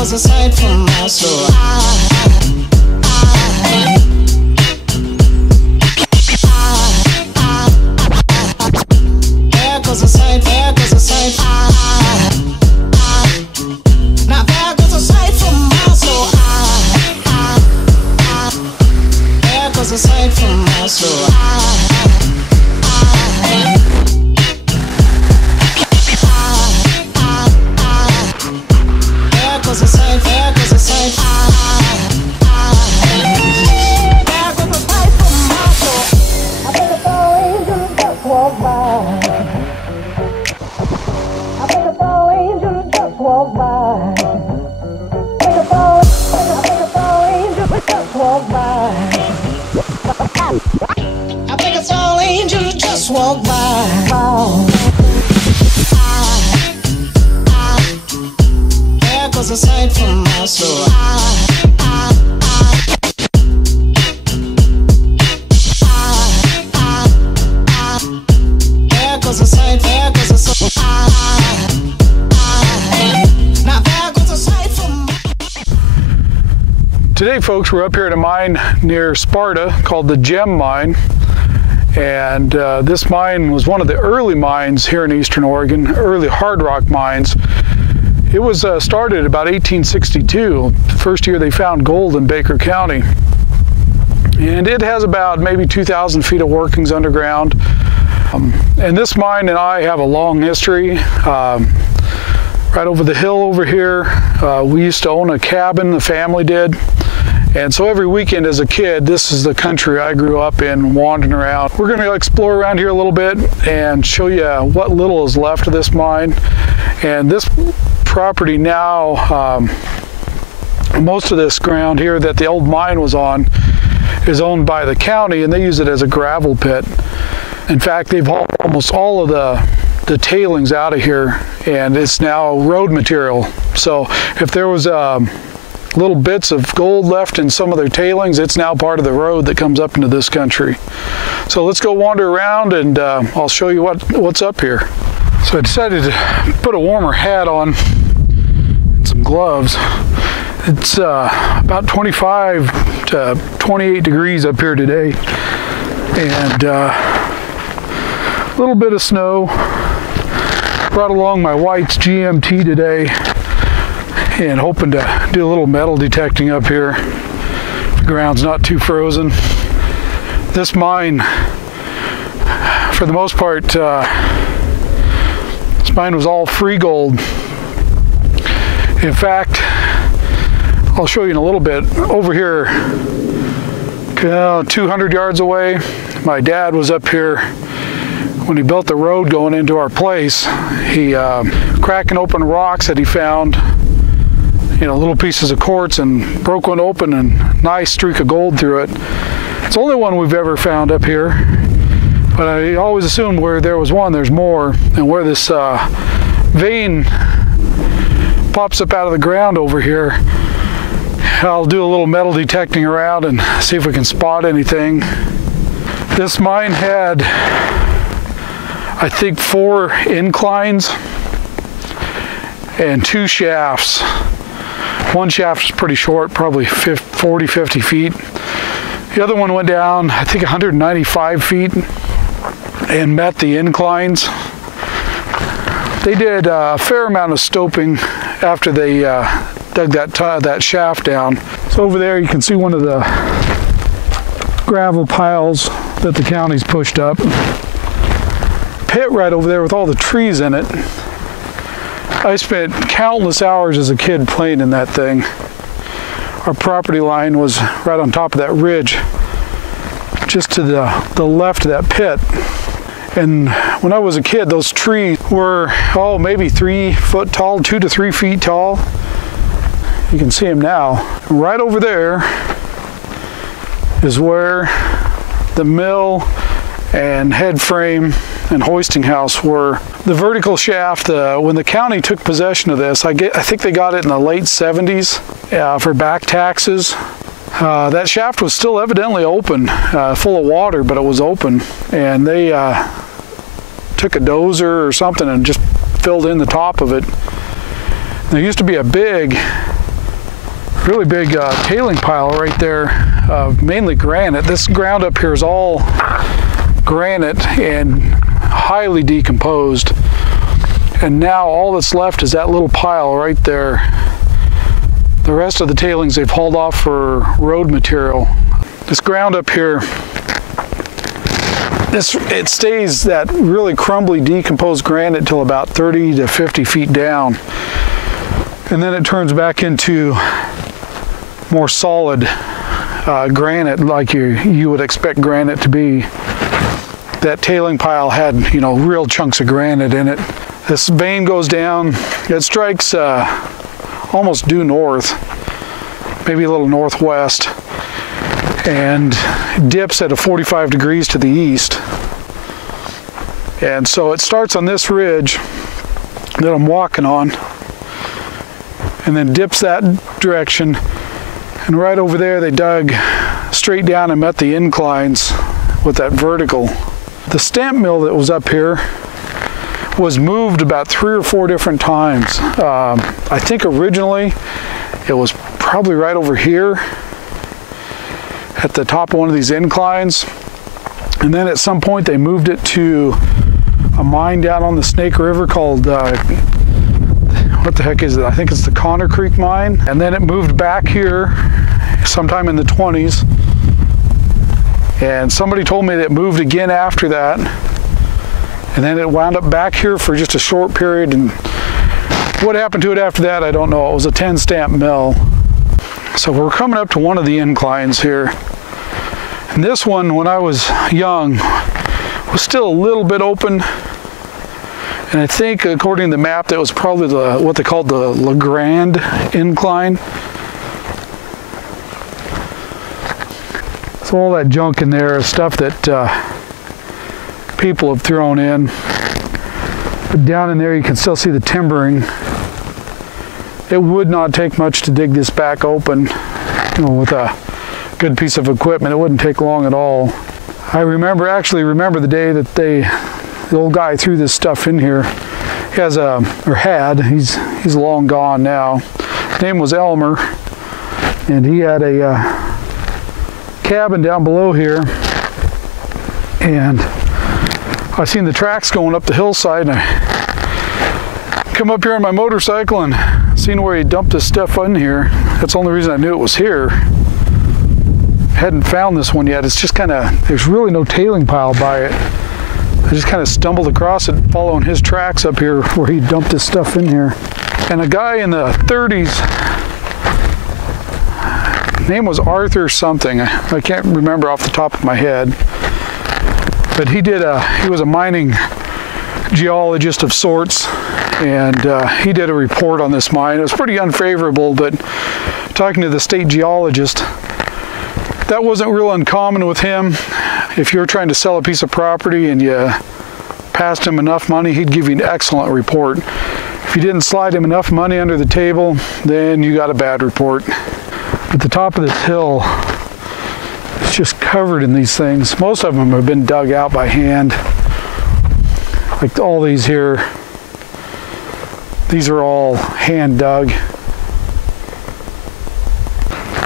goes a sight from my soul. There goes a sight, there goes a sight. Now there goes a sight from my soul. There goes a sight from my soul. There goes a sight, there goes a sight. There goes a sight from my soul. I think it's all angels just walk by. I think it's all angels just walk by. I think it's all angels just walk by. I think it's all angels just walk by. There goes a sight from my soul. There goes a sight, there goes a sight. Now there goes a sight from my... Today, folks, we're up here at a mine near Sparta called the Gem Mine. And this mine was one of the early mines here in Eastern Oregon, early hard rock mines. It was started about 1862, the first year they found gold in Baker County. And it has about maybe 2,000 feet of workings underground. And this mine and I have a long history. Right over the hill over here, we used to own a cabin, the family did. And so every weekend as a kid, this is the country I grew up in, wandering around. We're gonna explore around here a little bit and show you what little is left of this mine. And this property now, most of this ground here that the old mine was on is owned by the county, and they use it as a gravel pit. In fact, they've hauled almost all of the tailings out of here, and it's now road material. So if there was little bits of gold left in some of their tailings, it's now part of the road that comes up into this country. So let's go wander around, and I'll show you what's up here. So I decided to put a warmer hat on and some gloves. It's about 25 to 28 degrees up here today, and a little bit of snow. Brought along my White's GMT today, and hoping to do a little metal detecting up here. The ground's not too frozen. This mine, for the most part, this mine was all free gold. In fact, I'll show you in a little bit. Over here, 200 yards away, my dad was up here when he built the road going into our place. He cracking open rocks that he found, little pieces of quartz, and broke one open, and nice streak of gold through it. It's the only one we've ever found up here, but I always assumed where there was one, there's more. And where this vein pops up out of the ground over here, I'll do a little metal detecting around and see if we can spot anything. This mine had, I think, 4 inclines and 2 shafts. One shaft is pretty short, probably 40, 50 feet. The other one went down, I think, 195 feet and met the inclines. They did a fair amount of stoping after they dug that shaft down. So over there you can see one of the gravel piles that the county's pushed up. Pit right over there with all the trees in it. I spent countless hours as a kid playing in that thing. Our property line was right on top of that ridge, just to the left of that pit. And when I was a kid, those trees were, maybe 3 foot tall, 2 to 3 feet tall. You can see them now. Right over there is where the mill and head frame and hoisting house were. The vertical shaft, when the county took possession of this, I think they got it in the late 70s for back taxes. That shaft was still evidently open, full of water, but it was open. And they took a dozer or something and just filled in the top of it. There used to be a big really big tailing pile right there, mainly granite. This ground up here is all granite and highly decomposed. And now all that's left is that little pile right there. The rest of the tailings they've hauled off for road material. This ground up here, it stays that really crumbly decomposed granite till about 30 to 50 feet down. And then it turns back into more solid granite, like you would expect granite to be. That tailing pile had, you know, real chunks of granite in it. This vein goes down, it strikes almost due north, maybe a little northwest, and dips at a 45 degrees to the east. And so it starts on this ridge that I'm walking on, and then dips that direction, and right over there they dug straight down and met the inclines with that vertical. The stamp mill that was up here was moved about 3 or 4 different times. I think originally it was probably right over here at the top of one of these inclines, and then at some point they moved it to a mine down on the Snake River called what the heck is it? I think it's the Connor Creek mine. And then it moved back here sometime in the 20s. And somebody told me that it moved again after that. And then it wound up back here for just a short period. And what happened to it after that, I don't know. It was a 10 stamp mill. So we're coming up to one of the inclines here. And this one, when I was young, was still a little bit open. And I think, according to the map, that was probably what they called the LeGrand incline. So all that junk in there is stuff that people have thrown in. But down in there you can still see the timbering. It would not take much to dig this back open. You know, with a good piece of equipment, it wouldn't take long at all. I actually remember the day that the old guy threw this stuff in here. He has he's long gone now. His name was Elmer, and he had a cabin down below here, and I seen the tracks going up the hillside, and I come up here on my motorcycle and seen where he dumped this stuff in here. That's the only reason I knew it was here. Hadn't found this one yet. It's just kind of, there's really no tailing pile by it. I just kind of stumbled across it following his tracks up here where he dumped this stuff in here. And a guy in the 30s, name was Arthur something. I can't remember off the top of my head. But he was a mining geologist of sorts, and he did a report on this mine. It was pretty unfavorable, but talking to the state geologist, that wasn't real uncommon with him. If you're trying to sell a piece of property and you passed him enough money, he'd give you an excellent report. If you didn't slide him enough money under the table, then you got a bad report. At the top of this hill, it's just covered in these things. Most of them have been dug out by hand. Like all these here, these are all hand dug.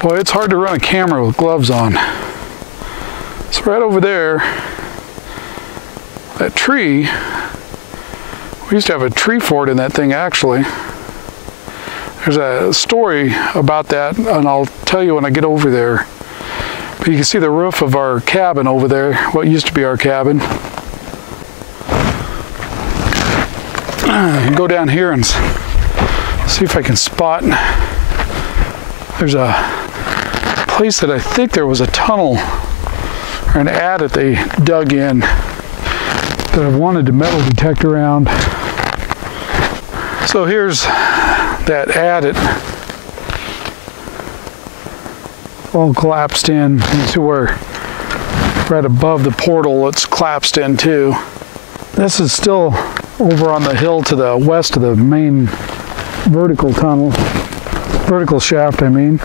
Boy, it's hard to run a camera with gloves on. So right over there, that tree, we used to have a tree fort in that thing actually. There's a story about that, and I'll tell you when I get over there. But you can see the roof of our cabin over there, what used to be our cabin. I can go down here and see if I can spot. There's a place that I think there was a tunnel or an adit they dug in that I've wanted to metal detect around. So here's that adit all collapsed in. You can see where right above the portal it's collapsed in too. This is still over on the hill to the west of the main vertical tunnel, vertical shaft I mean.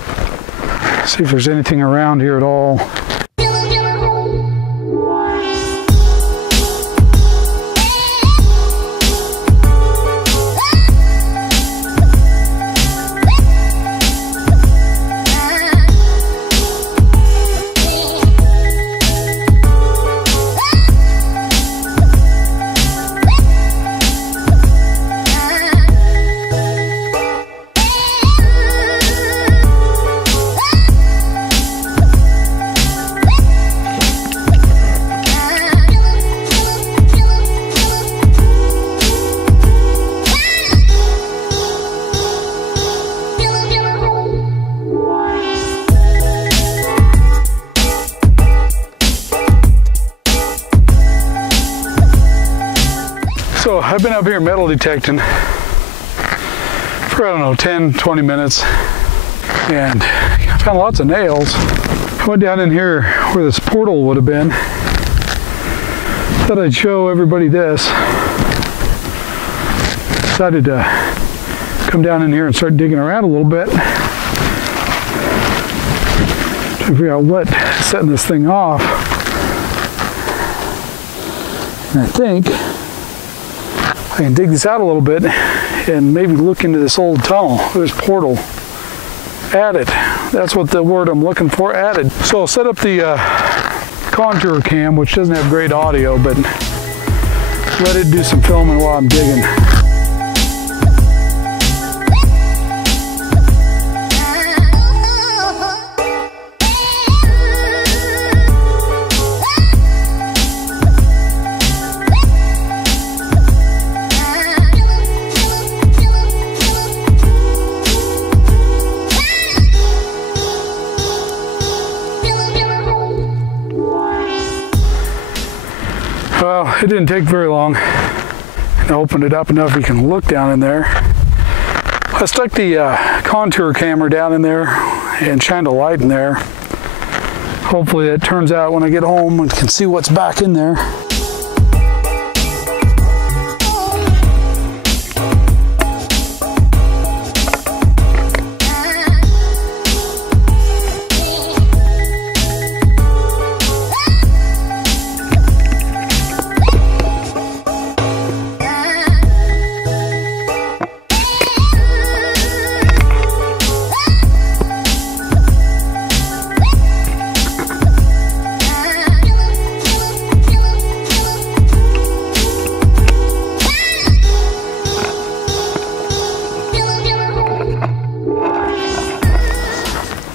See if there's anything around here at all. I've been up here metal detecting for, I don't know, 10, 20 minutes, and I found lots of nails. I went down in here where this portal would have been. Thought I'd show everybody this. Decided to come down in here and start digging around a little bit. Trying to figure out what's setting this thing off. And I think I can dig this out a little bit and maybe look into this old tunnel, this portal. Added. That's what the word I'm looking for, added. So I'll set up the contour cam, which doesn't have great audio, but let it do some filming while I'm digging. Well, it didn't take very long. I opened it up enough you can look down in there. I stuck the contour camera down in there and shined a light in there. Hopefully it turns out when I get home and can see what's back in there.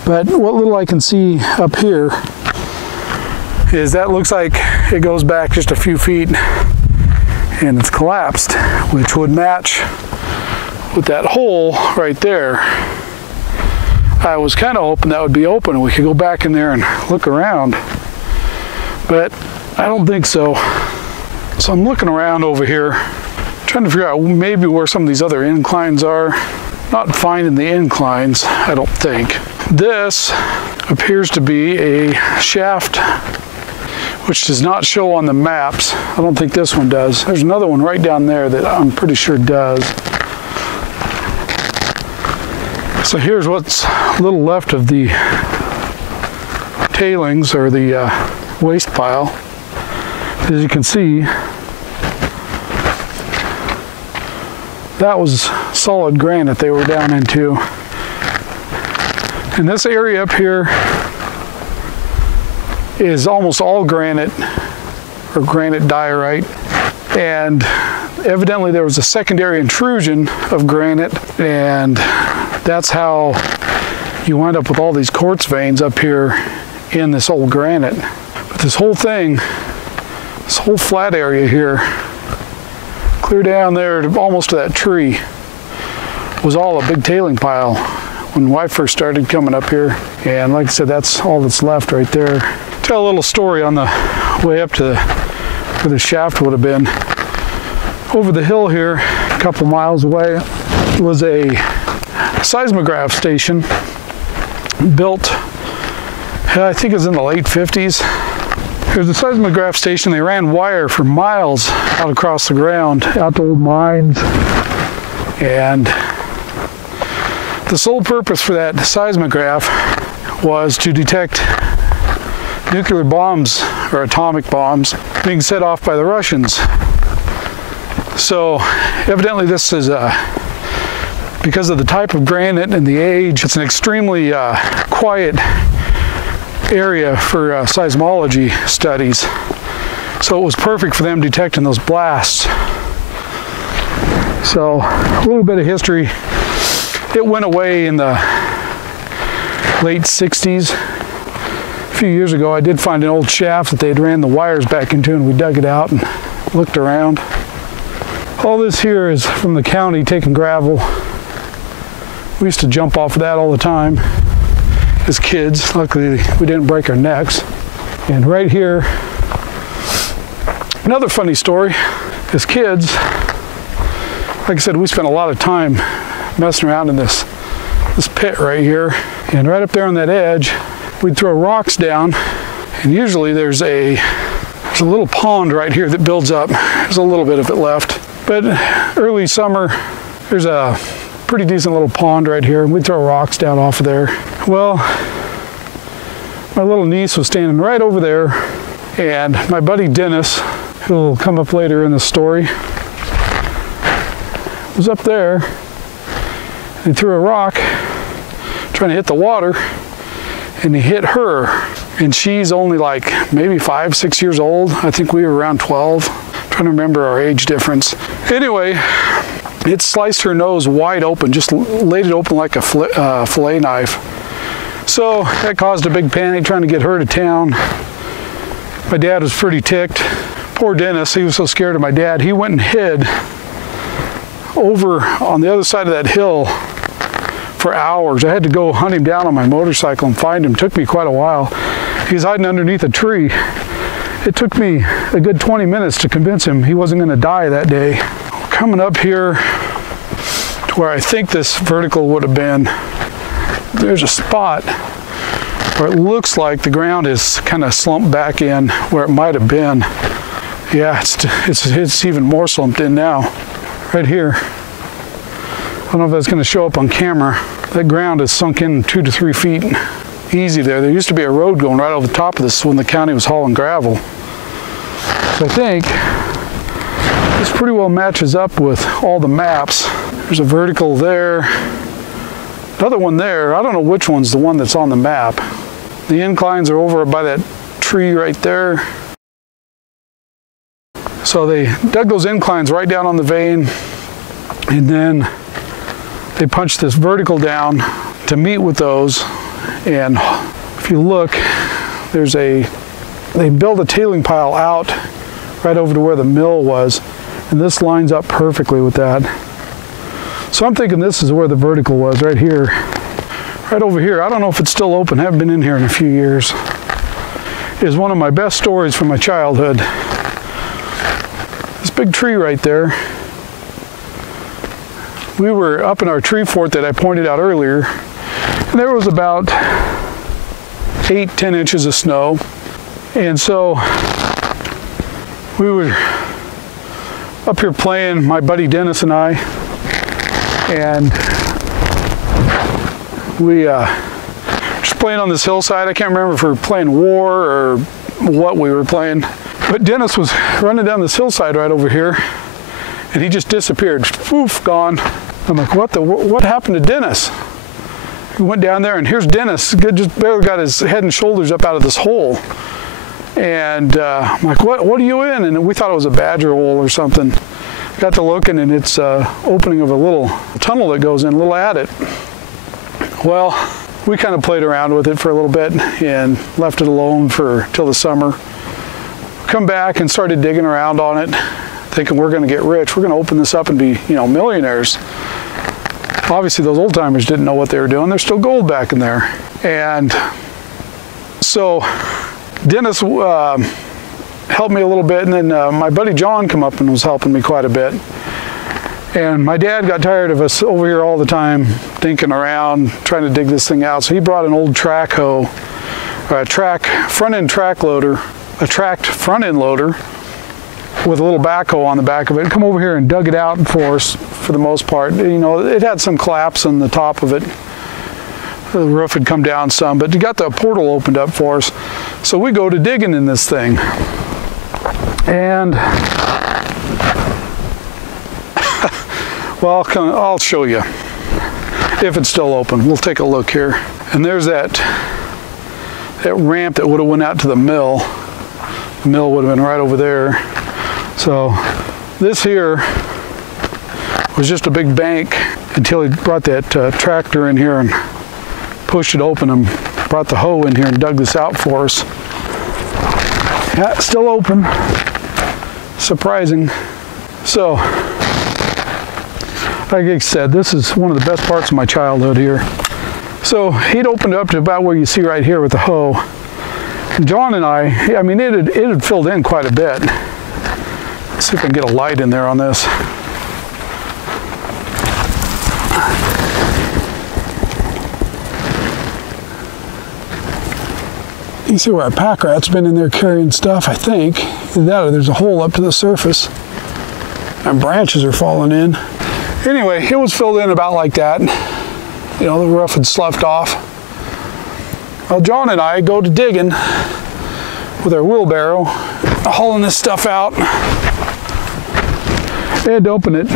But what little I can see up here is that looks like it goes back just a few feet and it's collapsed, which would match with that hole right there. I was kind of hoping that would be open and we could go back in there and look around, but I don't think so. So I'm looking around over here, trying to figure out maybe where some of these other inclines are. Not finding the inclines, I don't think. This appears to be a shaft which does not show on the maps. I don't think this one does. There's another one right down there that I'm pretty sure does. So here's what's a little left of the tailings or the waste pile. As you can see, that was solid granite they were down into. And this area up here is almost all granite or granite diorite, and evidently there was a secondary intrusion of granite, and that's how you wind up with all these quartz veins up here in this old granite. But this whole thing, this whole flat area here, clear down there to almost to that tree, was all a big tailing pile when I first started coming up here. And like I said, that's all that's left right there. Tell a little story on the way up to where the shaft would have been. Over the hill here, a couple miles away, was a seismograph station built, I think it was in the late 50s. There's a seismograph station. They ran wire for miles out across the ground, out to old mines. And the sole purpose for that seismograph was to detect nuclear bombs or atomic bombs being set off by the Russians. So evidently this is because of the type of granite and the age, it's an extremely quiet area for seismology studies. So it was perfect for them detecting those blasts. So a little bit of history. It went away in the late 60s. A few years ago I did find an old shaft that they'd ran the wires back into, and we dug it out and looked around. All this here is from the county taking gravel. We used to jump off of that all the time as kids. Luckily we didn't break our necks. And right here, another funny story. As kids, Like I said, we spent a lot of time messing around in this pit right here. And right up there on that edge, we'd throw rocks down. And usually there's a little pond right here that builds up. There's a little bit of it left. But early summer, there's a pretty decent little pond right here. We'd throw rocks down off of there. Well, my little niece was standing right over there, and my buddy Dennis, who'll come up later in the story, was up there. He threw a rock trying to hit the water, and he hit her. And she's only like maybe 5, 6 years old. I think we were around 12. I'm trying to remember our age difference. Anyway, it sliced her nose wide open, just laid it open like a fillet knife. So that caused a big panic trying to get her to town. My dad was pretty ticked. Poor Dennis, he was so scared of my dad, he went and hid over on the other side of that hill for hours. I had to go hunt him down on my motorcycle and find him. It took me quite a while. He was hiding underneath a tree. It took me a good 20 minutes to convince him he wasn't going to die that day. Coming up here to where I think this vertical would have been, there's a spot where it looks like the ground is kind of slumped back in where it might have been. Yeah, it's even more slumped in now. Right here. I don't know if that's going to show up on camera. That ground is sunk in 2 to 3 feet easy there. There used to be a road going right over the top of this when the county was hauling gravel. So I think this pretty well matches up with all the maps. There's a vertical there. Another one there. I don't know which one's the one that's on the map. The inclines are over by that tree right there. So they dug those inclines right down on the vein, and then they punched this vertical down to meet with those. And if you look, they built a tailing pile out right over to where the mill was, and this lines up perfectly with that. So I'm thinking this is where the vertical was, right here. Right over here. I don't know if it's still open. I haven't been in here in a few years. It is one of my best stories from my childhood. This big tree right there. We were up in our tree fort that I pointed out earlier, and there was about 8-10 inches of snow. And so we were up here playing, my buddy Dennis and I, and we just playing on this hillside. I can't remember if we were playing war or what we were playing, but Dennis was running down this hillside right over here, and he just disappeared. Poof, gone. I'm like, what happened to Dennis? We went down there, and here's Dennis, just barely got his head and shoulders up out of this hole. And I'm like, what are you in? And we thought it was a badger hole or something. Got to looking, and it's opening of a little tunnel that goes in, a little adit. Well, we kind of played around with it for a little bit and left it alone till the summer. Come back and started digging around on it, thinking we're going to get rich. We're going to open this up and be, millionaires. Obviously, those old timers didn't know what they were doing. There's still gold back in there. And so Dennis helped me a little bit, and then my buddy John come up and was helping me quite a bit. And my dad got tired of us over here all the time, dinking around, trying to dig this thing out. So he brought an old track hoe, a front-end loader with a little backhoe on the back of it, and come over here and dug it out for us for the most part. It had some collapse on the top of it. The roof had come down some, but he got the portal opened up for us. So we go to digging in this thing. And well, I'll show you if it's still open. We'll take a look here. And there's that ramp that would have went out to the mill. The mill would have been right over there. So this here was just a big bank until he brought that tractor in here and pushed it open and brought the hoe in here and dug this out for us. Yeah, it's still open. Surprising. So, like I said, this is one of the best parts of my childhood here. So he'd opened it up to about where you see right here with the hoe. And John and I mean, it had filled in quite a bit. Let's see if I can get a light in there on this. You see where a pack rat's been in there carrying stuff, I think. Either that or there's a hole up to the surface. And branches are falling in. Anyway, it was filled in about like that. You know, the roof had sloughed off. Well, John and I go to digging with our wheelbarrow, hauling this stuff out. And open it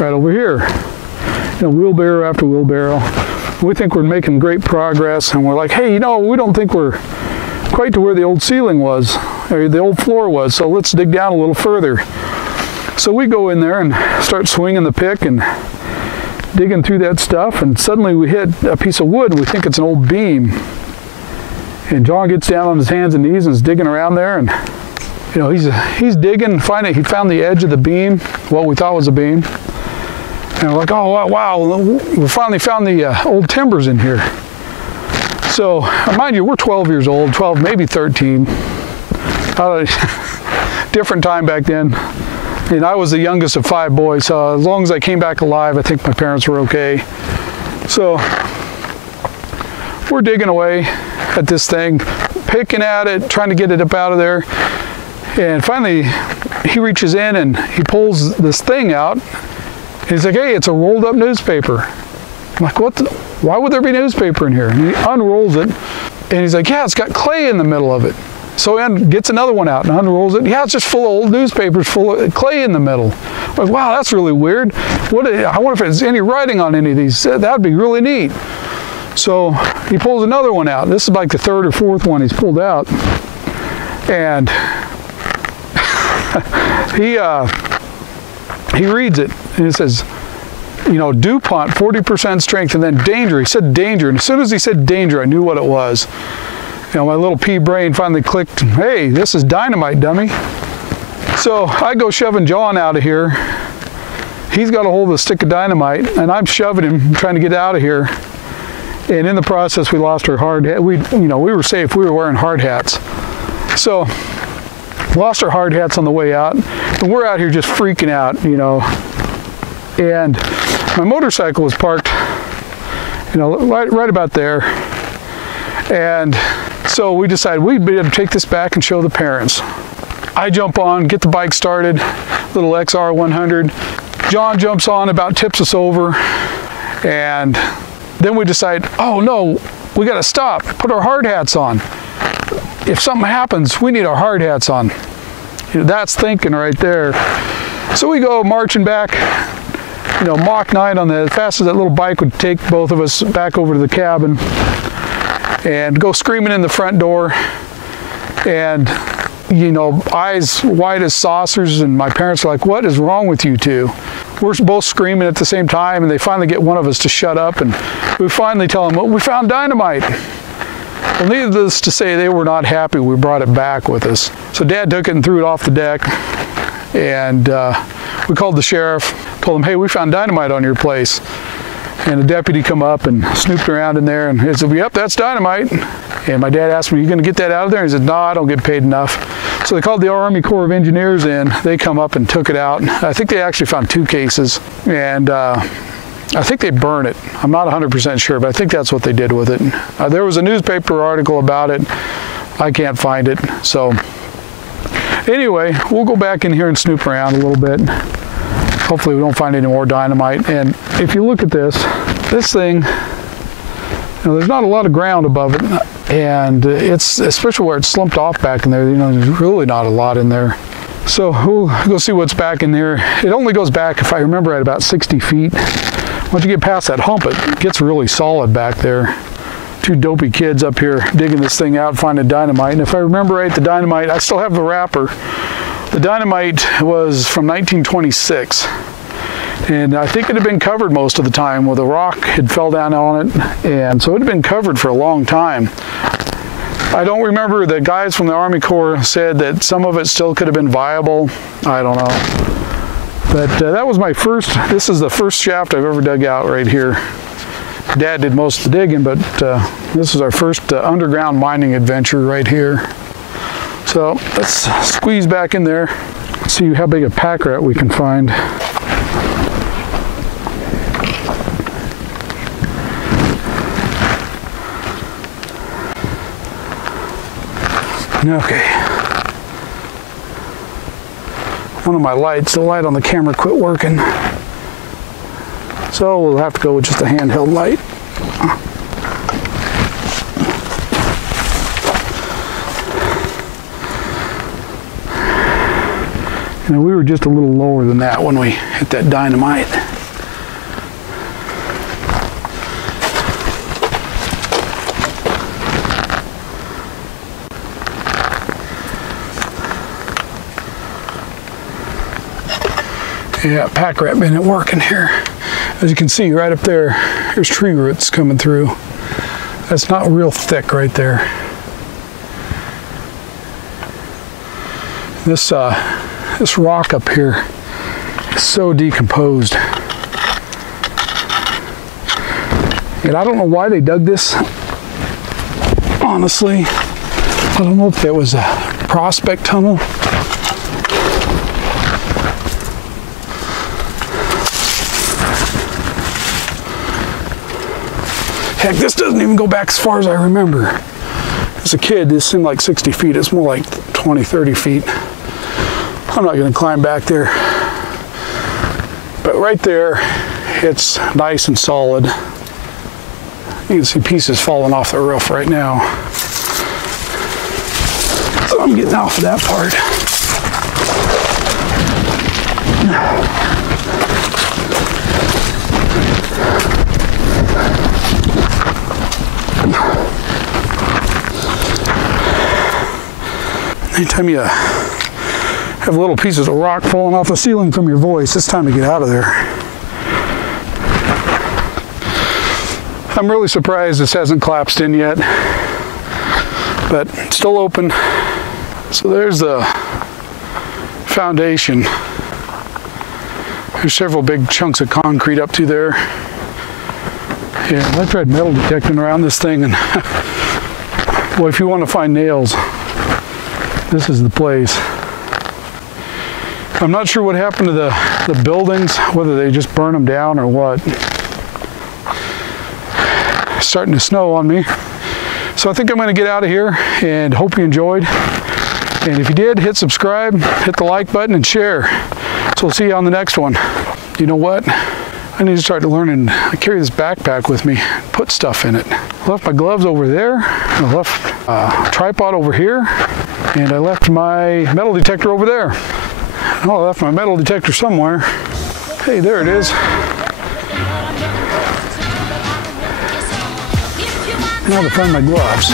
right over here. You know, wheelbarrow after wheelbarrow. We think we're making great progress, and we're like, hey, you know, we don't think we're quite to where the old ceiling was, or the old floor was, so let's dig down a little further. So we go in there and start swinging the pick and digging through that stuff, and suddenly we hit a piece of wood, and we think it's an old beam. And John gets down on his hands and knees and is digging around there, and you know, he's digging, finally he found the edge of the beam, what we thought was a beam. And we're like, oh wow, we finally found the old timbers in here. So, mind you, we're 12 years old, 12, maybe 13. Different time back then. And I was the youngest of 5 boys, so as long as I came back alive, I think my parents were okay. So, we're digging away at this thing, picking at it, trying to get it up out of there. And finally, he reaches in and he pulls this thing out. And he's like, hey, it's a rolled up newspaper. I'm like, what? Why would there be newspaper in here? And he unrolls it. And he's like, yeah, it's got clay in the middle of it. So he gets another one out and unrolls it. Yeah, it's just full of old newspapers, full of clay in the middle. I'm like, wow, that's really weird. I wonder if there's any writing on any of these. That'd be really neat. So he pulls another one out. This is like the 3rd or 4th one he's pulled out. And he reads it, and it says, you know, DuPont, 40% strength, and then danger. He said danger, and as soon as he said danger, I knew what it was. You know, my little pea brain finally clicked, hey, this is dynamite, dummy. So I go shoving John out of here. He's got a hold of a stick of dynamite, and I'm shoving him, trying to get out of here. And in the process, we lost our hard hat. We were safe. We were wearing hard hats. So lost our hard hats on the way out, and we're out here just freaking out, you know. And my motorcycle was parked, you know, right about there. And so we decided we'd better take this back and show the parents. I jump on, get the bike started, little XR 100. John jumps on, about tips us over, and then we decide, oh no, we gotta stop, put our hard hats on. If something happens, we need our hard hats on. You know, that's thinking right there. So we go marching back, you know, Mach 9 on as fast as that little bike would take both of us back over to the cabin, and go screaming in the front door, and you know, eyes wide as saucers, and my parents are like, what is wrong with you two? We're both screaming at the same time, and they finally get one of us to shut up, and we finally tell them, well, we found dynamite. Well, needless to say, they were not happy we brought it back with us. So Dad took it and threw it off the deck, and we called the sheriff, told him, hey, we found dynamite on your place. And the deputy come up and snooped around in there, and he said, yep, that's dynamite. And my dad asked me, you gonna get that out of there? And he said, no, I don't get paid enough. So they called the Army Corps of Engineers in. They come up and took it out. I think they actually found 2 cases, and I think they burned it. I'm not 100% sure, but I think that's what they did with it. There was a newspaper article about it. I can't find it. So anyway, we'll go back in here and snoop around a little bit. Hopefully we don't find any more dynamite. And if you look at this thing, you know, there's not a lot of ground above it, and it's, especially where it's slumped off back in there, you know, there's really not a lot in there. So we'll go see what's back in there. It only goes back, if I remember right, about 60 feet. Once you get past that hump, it gets really solid back there. 2 dopey kids up here digging this thing out, finding dynamite. And if I remember right, the dynamite, I still have the wrapper. The dynamite was from 1926. And I think it had been covered most of the time, where the rock had fell down on it. And so it had been covered for a long time. I don't remember. The guys from the Army Corps said that some of it still could have been viable. I don't know. But that was my first, this is the first shaft I've ever dug out right here. Dad did most of the digging, but this is our first underground mining adventure right here. So let's squeeze back in there, see how big a pack rat we can find. Okay. One of my lights, the light on the camera quit working. So we'll have to go with just a handheld light. You know, we were just a little lower than that when we hit that dynamite. Yeah, pack rat been at work in here. As you can see right up there, there's tree roots coming through. That's not real thick right there. This rock up here is so decomposed. And I don't know why they dug this, honestly. I don't know if that was a prospect tunnel. Heck, this doesn't even go back as far as I remember. As a kid, this seemed like 60 feet. It's more like 20, 30 feet. I'm not going to climb back there. But right there, it's nice and solid. You can see pieces falling off the roof right now. So I'm getting off of that part. Anytime you have little pieces of rock falling off the ceiling from your voice, it's time to get out of there. I'm really surprised this hasn't collapsed in yet, but it's still open. So there's the foundation. There's several big chunks of concrete up to there. Yeah, I tried metal detecting around this thing, and boy, if you want to find nails, this is the place. I'm not sure what happened to the buildings, whether they just burned them down or what. It's starting to snow on me. So I think I'm going to get out of here and hope you enjoyed. And if you did, hit subscribe, hit the like button, and share. So we'll see you on the next one. You know what? I need to start learning. I carry this backpack with me, put stuff in it. I left my gloves over there. I left a tripod over here. And I left my metal detector over there. Oh, I left my metal detector somewhere. Hey, there it is. Now to find my gloves.